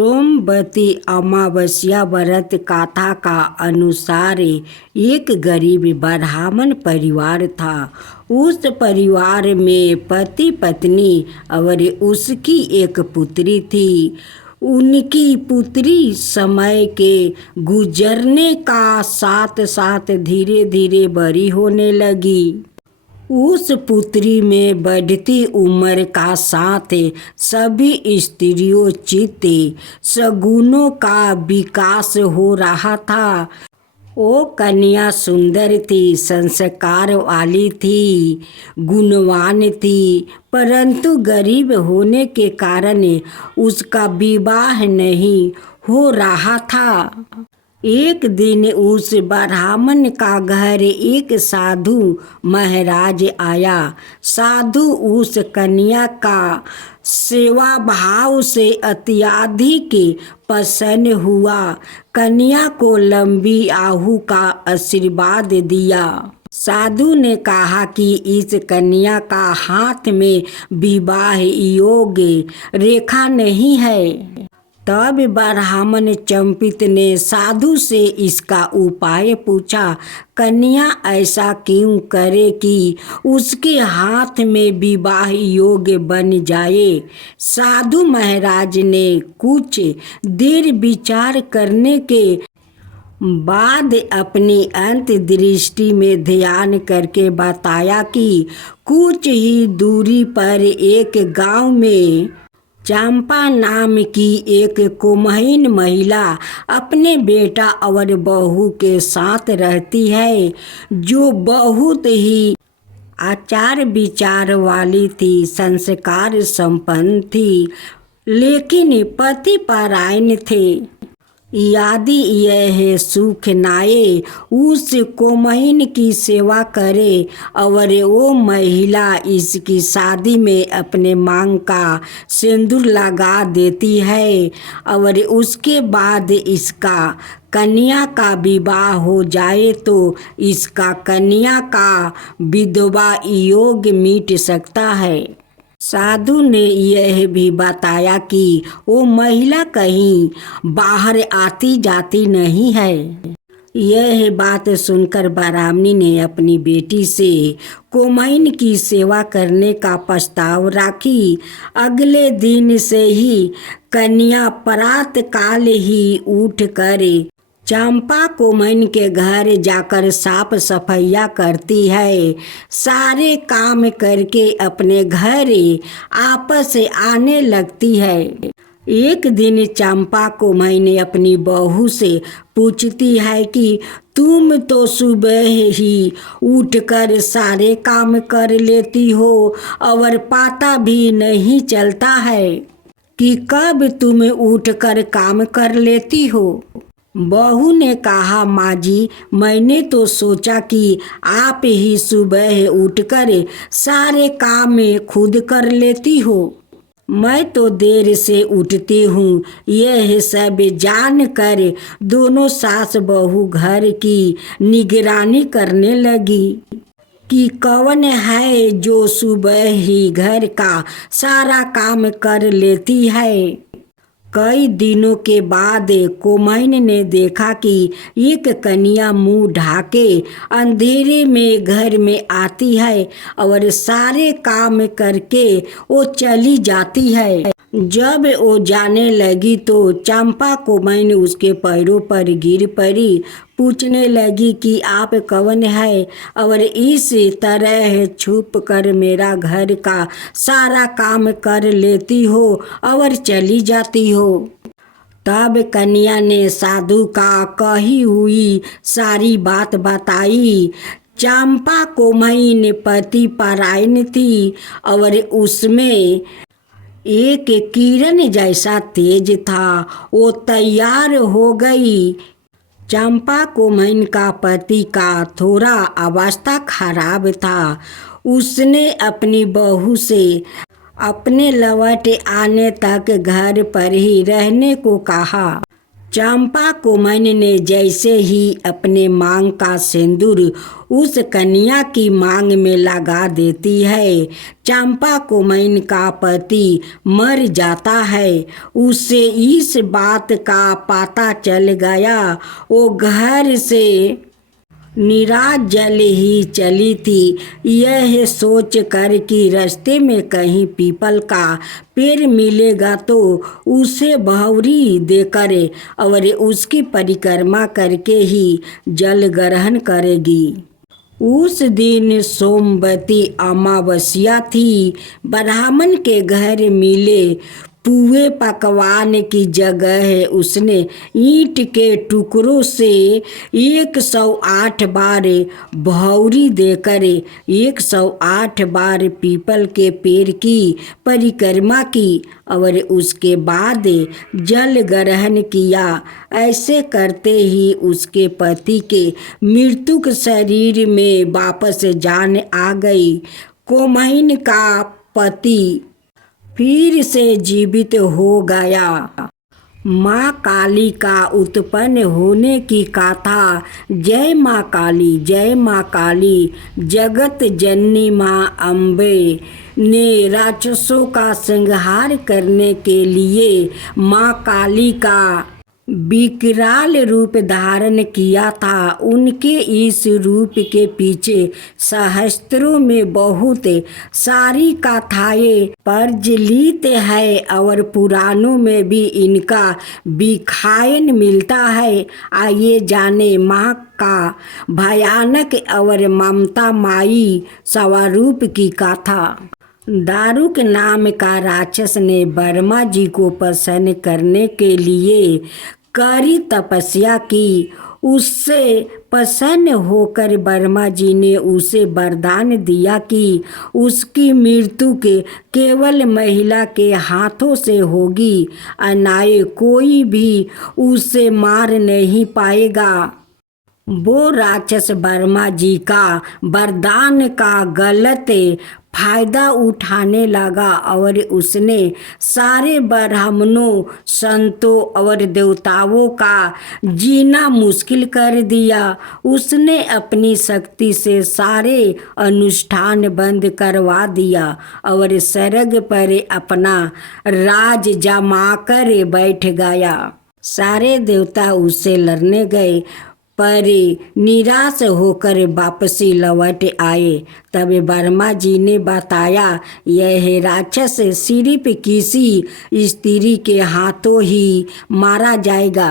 सोमवती अमावस्या व्रत कथा का अनुसार एक गरीब ब्राह्मण परिवार था। उस परिवार में पति पत्नी और उसकी एक पुत्री थी। उनकी पुत्री समय के गुजरने का साथ साथ धीरे धीरे बड़ी होने लगी। उस पुत्री में बढ़ती उम्र का साथ सभी स्त्रियोचित सगुनों का विकास हो रहा था। वो कन्या सुंदर थी, संस्कार वाली थी, गुणवान थी, परंतु गरीब होने के कारण उसका विवाह नहीं हो रहा था। एक दिन उस ब्राह्मण का घर एक साधु महाराज आया। साधु उस कन्या का सेवा भाव से अत्यधिक प्रसन्न हुआ। कन्या को लंबी आयु का आशीर्वाद दिया। साधु ने कहा कि इस कन्या का हाथ में विवाह योग्य रेखा नहीं है। तब ब्राह्मण चंपित ने साधु से इसका उपाय पूछा। कन्या ऐसा क्यों करे कि उसके हाथ में विवाह योग्य बन जाए। साधु महाराज ने कुछ देर विचार करने के बाद अपनी अंतर्दृष्टि में ध्यान करके बताया कि कुछ ही दूरी पर एक गांव में चंपा नाम की एक कुमहीन महिला अपने बेटा और बहू के साथ रहती है, जो बहुत ही आचार विचार वाली थी, संस्कार संपन्न थी, लेकिन पति परायण थे। यदि यह सुख नाये उस कोमहीन की सेवा करे और वो महिला इसकी शादी में अपने मांग का सिंदूर लगा देती है और उसके बाद इसका कन्या का विवाह हो जाए तो इसका कन्या का विधवा योग मिट सकता है। साधु ने यह भी बताया कि वो महिला कहीं बाहर आती जाती नहीं है। यह बात सुनकर ब्राह्मणी ने अपनी बेटी से कोमहीन की सेवा करने का प्रस्ताव रखी। अगले दिन से ही कन्या प्रातःकाल ही उठ कर चंपा कोमहीन के घर जाकर साफ सफाइयाँ करती है। सारे काम करके अपने घर आपस आने लगती है। एक दिन चंपा कोमहीन अपनी बहू से पूछती है कि तुम तो सुबह ही उठकर सारे काम कर लेती हो और पता भी नहीं चलता है कि कब तुम उठकर काम कर लेती हो। बहू ने कहा, माँ जी, मैंने तो सोचा कि आप ही सुबह उठकर सारे काम खुद कर लेती हो। मैं तो देर से उठती हूँ। यह सब जान कर दोनों सास बहू घर की निगरानी करने लगी कि कौन है जो सुबह ही घर का सारा काम कर लेती है। कई दिनों के बाद कोमहीन ने देखा कि एक कन्या मुंह ढाके अंधेरे में घर में आती है और सारे काम करके वो चली जाती है। जब वो जाने लगी तो चंपा कोमहीन उसके पैरों पर गिर पड़ी। पूछने लगी कि आप कौन है और इस तरह छुप कर मेरा घर का सारा काम कर लेती हो और चली जाती हो। तब कन्या ने साधु का कही हुई सारी बात बताई। चंपा कोमहीन पति परायण थी और उसमें एक किरण जैसा तेज था। वो तैयार हो गई। चंपा कोमहीन का पति का थोड़ा अवस्था खराब था। उसने अपनी बहू से अपने लौट आने तक घर पर ही रहने को कहा। चंपा कोमन ने जैसे ही अपने मांग का सिंदूर उस कन्या की मांग में लगा देती है, चंपा कोमन का पति मर जाता है। उससे इस बात का पता चल गया। वो घर से निराजल ही चली थी, यह सोच कर कि रास्ते में कहीं पीपल का पेड़ मिलेगा तो उसे बहुरी देकर और उसकी परिक्रमा करके ही जल ग्रहण करेगी। उस दिन सोमवती अमावस्या थी। ब्राह्मण के घर मिले पुए पकवान की जगह उसने ईंट के टुकड़ों से 108 बार भौरी देकर 108 बार पीपल के पेड़ की परिक्रमा की और उसके बाद जल ग्रहण किया। ऐसे करते ही उसके पति के मृतक शरीर में वापस जान आ गई। कोमैन का पति फिर से जीवित हो गया। माँ काली का उत्पन्न होने की गाथा। जय माँ काली, जय माँ काली। जगत जननी माँ अम्बे ने राक्षसों का संहार करने के लिए माँ काली का विकराल रूप धारण किया था। उनके इस रूप के पीछे सहस्त्रों में बहुत सारी कथाएं प्रचलित है और पुराणों में भी इनका विखायन मिलता है। आइए जाने माँ का भयानक और ममता माई स्वरूप की कथा। दारुक नाम का राक्षस ने ब्रह्मा जी को प्रसन्न करने के लिए कड़ी तपस्या की। उससे प्रसन्न होकर ब्रह्मा जी ने उसे वरदान दिया कि उसकी मृत्यु केवल महिला के हाथों से होगी, अन्य कोई भी उसे मार नहीं पाएगा। वो राक्षस ब्रह्मा जी का वरदान का गलत फायदा उठाने लगा और उसने सारे ब्राह्मणों, संतों और देवताओं का जीना मुश्किल कर दिया। उसने अपनी शक्ति से सारे अनुष्ठान बंद करवा दिया और स्वर्ग पर अपना राज जमाकर बैठ गया। सारे देवता उससे लड़ने गए पर निराश होकर वापसी लौट आए। तब ब्रह्मा जी ने बताया, यह राक्षस सिर्फ किसी स्त्री के हाथों ही मारा जाएगा।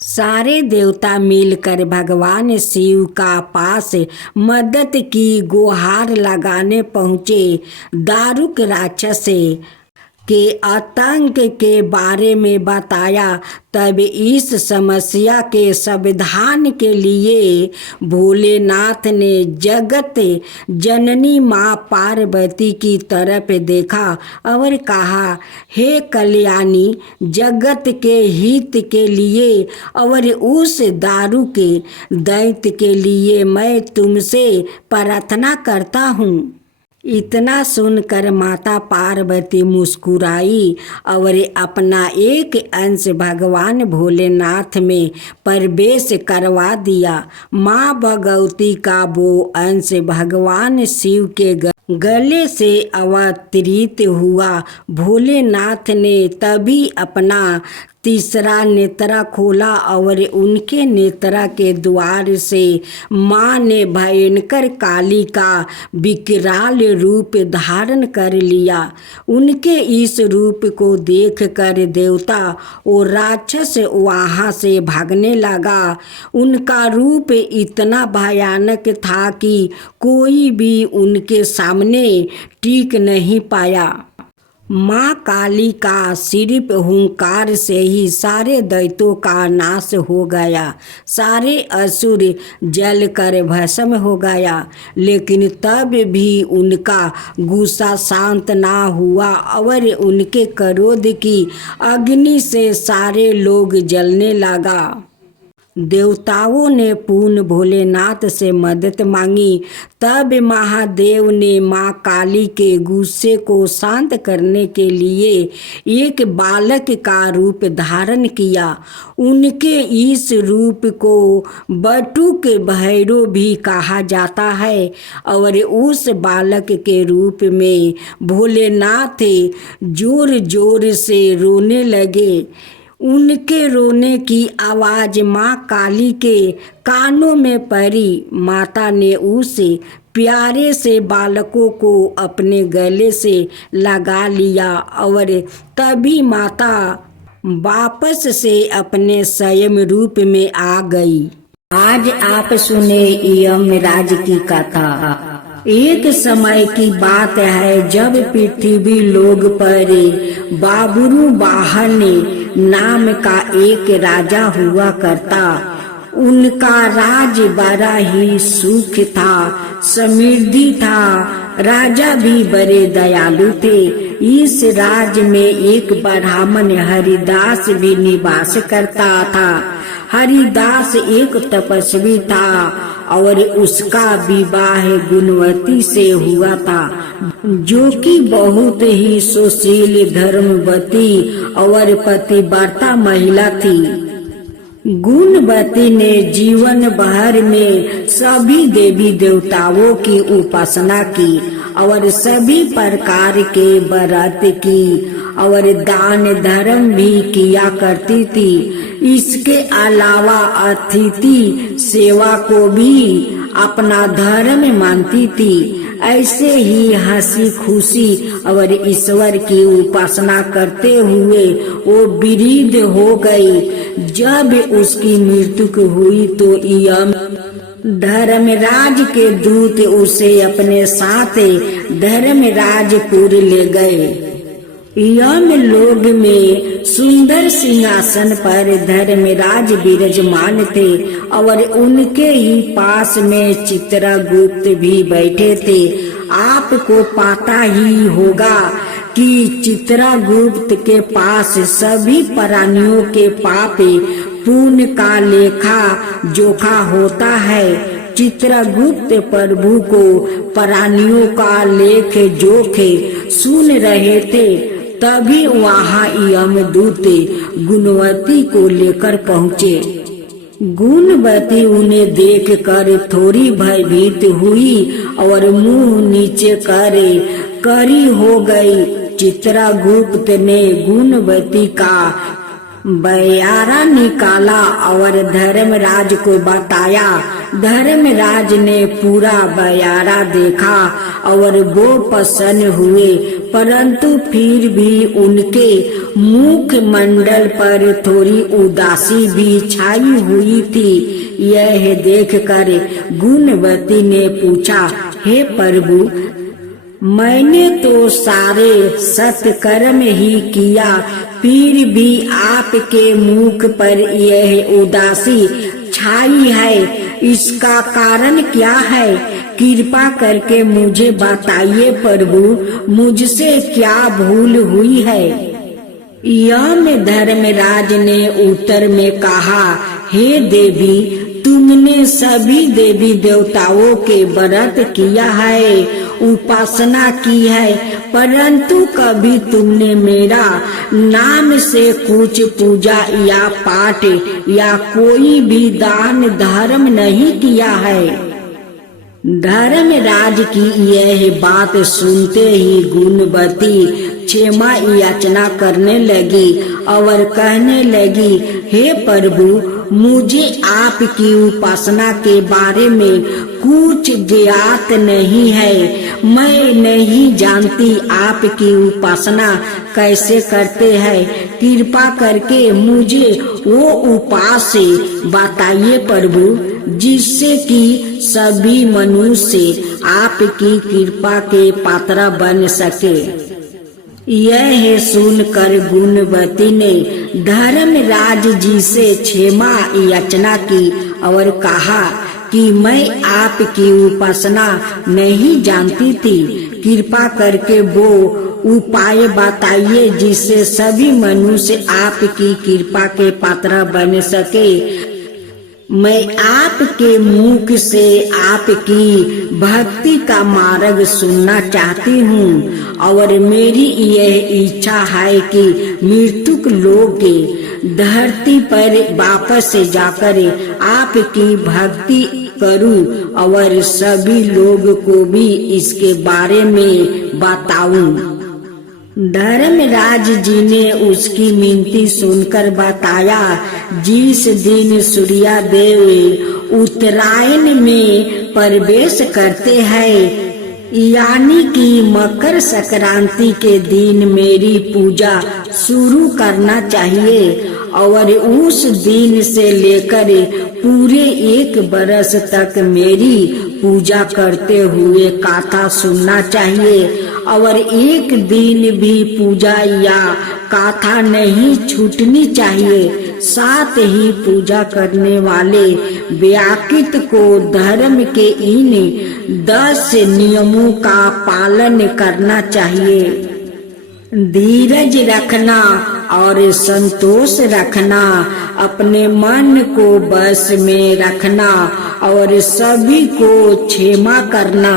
सारे देवता मिलकर भगवान शिव का पास मदद की गुहार लगाने पहुँचे। दारुक राक्षस के आतंक के बारे में बताया। तब इस समस्या के समाधान के लिए भोलेनाथ ने जगत जननी माँ पार्वती की तरफ देखा और कहा, हे कल्याणी, जगत के हित के लिए और उस दारू के दैत्य के लिए मैं तुमसे प्रार्थना करता हूँ। इतना सुनकर माता पार्वती मुस्कुराई और अपना एक अंश भगवान भोलेनाथ में प्रवेश करवा दिया। माँ भगवती का वो अंश भगवान शिव के गले से अवतरित हुआ। भोलेनाथ ने तभी अपना तीसरा नेत्रा खोला और उनके नेत्रा के द्वार से माँ ने भयंकर काली का विकराल रूप धारण कर लिया। उनके इस रूप को देखकर देवता और राक्षस वहाँ से भागने लगा। उनका रूप इतना भयानक था कि कोई भी उनके सामने टिक नहीं पाया। माँ काली का सिर्फ हुंकार से ही सारे दैत्यों का नाश हो गया। सारे असुर जल कर भस्म हो गया। लेकिन तब भी उनका गुस्सा शांत ना हुआ और उनके क्रोध की अग्नि से सारे लोग जलने लगा। देवताओं ने पुनः भोलेनाथ से मदद मांगी। तब महादेव ने माँ काली के गुस्से को शांत करने के लिए एक बालक का रूप धारण किया। उनके इस रूप को बटुक भैरव भी कहा जाता है। और उस बालक के रूप में भोलेनाथ जोर जोर से रोने लगे। उनके रोने की आवाज माँ काली के कानों में पड़ी। माता ने उस प्यारे से बालकों को अपने गले से लगा लिया और तभी माता वापस से अपने स्वयं रूप में आ गई। आज आप सुने यमराज की कथा। एक समय की बात है जब पृथ्वी लोग पर बाबरू वाहन नाम का एक राजा हुआ करता। उनका राज बड़ा ही सुख था, समृद्धि था। राजा भी बड़े दयालु थे। इस राज में एक ब्राह्मण हरिदास भी निवास करता था। हरिदास एक तपस्वी था और उसका विवाह गुणवती से हुआ था, जो कि बहुत ही सुशील, धर्मवती और पतिव्रता महिला थी। गुणवती ने जीवन भर में सभी देवी देवताओं की उपासना की और सभी प्रकार के व्रत की और दान धर्म भी किया करती थी। इसके अलावा अतिथि सेवा को भी अपना धर्म मानती थी। ऐसे ही हंसी खुशी और ईश्वर की उपासना करते हुए वो वृद्ध हो गई। जब उसकी मृत्यु हुई तो यम धर्मराज के दूत उसे अपने साथ धर्मराजपुर ले गए। यम लोग में सुंदर सिंहासन पर धर्मराज विराजमान थे और उनके ही पास में चित्रगुप्त भी बैठे थे। आपको पता ही होगा कि चित्रगुप्त के पास सभी प्राणियों के पाप पुण्य का लेखा जोखा होता है। चित्रगुप्त प्रभु को प्राणियों का लेख जोखे सुन रहे थे। तभी वहाँ यमदूत गुणवती को लेकर पहुँचे। गुणवती उन्हें देखकर थोड़ी भयभीत हुई और मुंह नीचे करे करी हो गई। चित्रगुप्त ने गुणवती का बयारा निकाला और धर्मराज को बताया। धर्मराज ने पूरा बयारा देखा और वो प्रसन्न हुए, परंतु फिर भी उनके मुख मंडल पर थोड़ी उदासी भी छाई हुई थी। यह देखकर गुणवती ने पूछा, हे प्रभु, मैंने तो सारे सत्कर्म ही किया, फिर भी आपके मुख पर यह उदासी छाई है। इसका कारण क्या है? कृपा करके मुझे बताइए प्रभु, मुझसे क्या भूल हुई है? यम धर्मराज ने उत्तर में कहा, हे देवी, तुमने सभी देवी देवताओं के व्रत किया है, उपासना की है, परंतु कभी तुमने मेरा नाम से कुछ पूजा या पाठ या कोई भी दान धर्म नहीं किया है। धर्मराज की यह बात सुनते ही गुणवती क्षमा याचना करने लगी और कहने लगी, हे प्रभु, मुझे आपकी उपासना के बारे में कुछ ज्ञात नहीं है। मैं नहीं जानती आपकी उपासना कैसे करते हैं। कृपा करके मुझे वो उपाय बताइए प्रभु, जिससे कि सभी मनुष्य आपकी कृपा के पात्र बन सके। यह सुनकर गुणवती ने धर्मराज जी से क्षमा याचना की और कहा कि मैं आपकी उपासना नहीं जानती थी। कृपा करके वो उपाय बताइए जिससे सभी मनुष्य आपकी कृपा के पात्र बन सके। मैं आपके मुख से आपकी भक्ति का मार्ग सुनना चाहती हूँ और मेरी यह इच्छा है कि मृत्युक लोग के धरती पर वापस जाकर आपकी भक्ति करूं और सभी लोग को भी इसके बारे में बताऊं। धर्मराज जी ने उसकी विनती सुनकर बताया, जिस दिन सूर्यदेव उत्तरायण में प्रवेश करते हैं यानी कि मकर संक्रांति के दिन मेरी पूजा शुरू करना चाहिए और उस दिन से लेकर पूरे 1 बरस तक मेरी पूजा करते हुए कथा सुनना चाहिए और एक दिन भी पूजा या कथा नहीं छूटनी चाहिए। साथ ही पूजा करने वाले व्यक्ति को धर्म के इन 10 नियमों का पालन करना चाहिए। धीरज रखना और संतोष रखना, अपने मन को बस में रखना और सभी को क्षमा करना।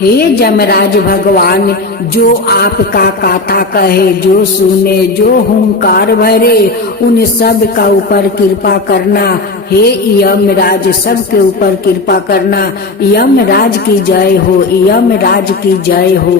हे यमराज भगवान, जो आपका कथा कहे, जो सुने, जो हुंकार भरे, उन सब का ऊपर कृपा करना। हे यमराज, सब के ऊपर कृपा करना। यमराज की जय हो, यमराज की जय हो।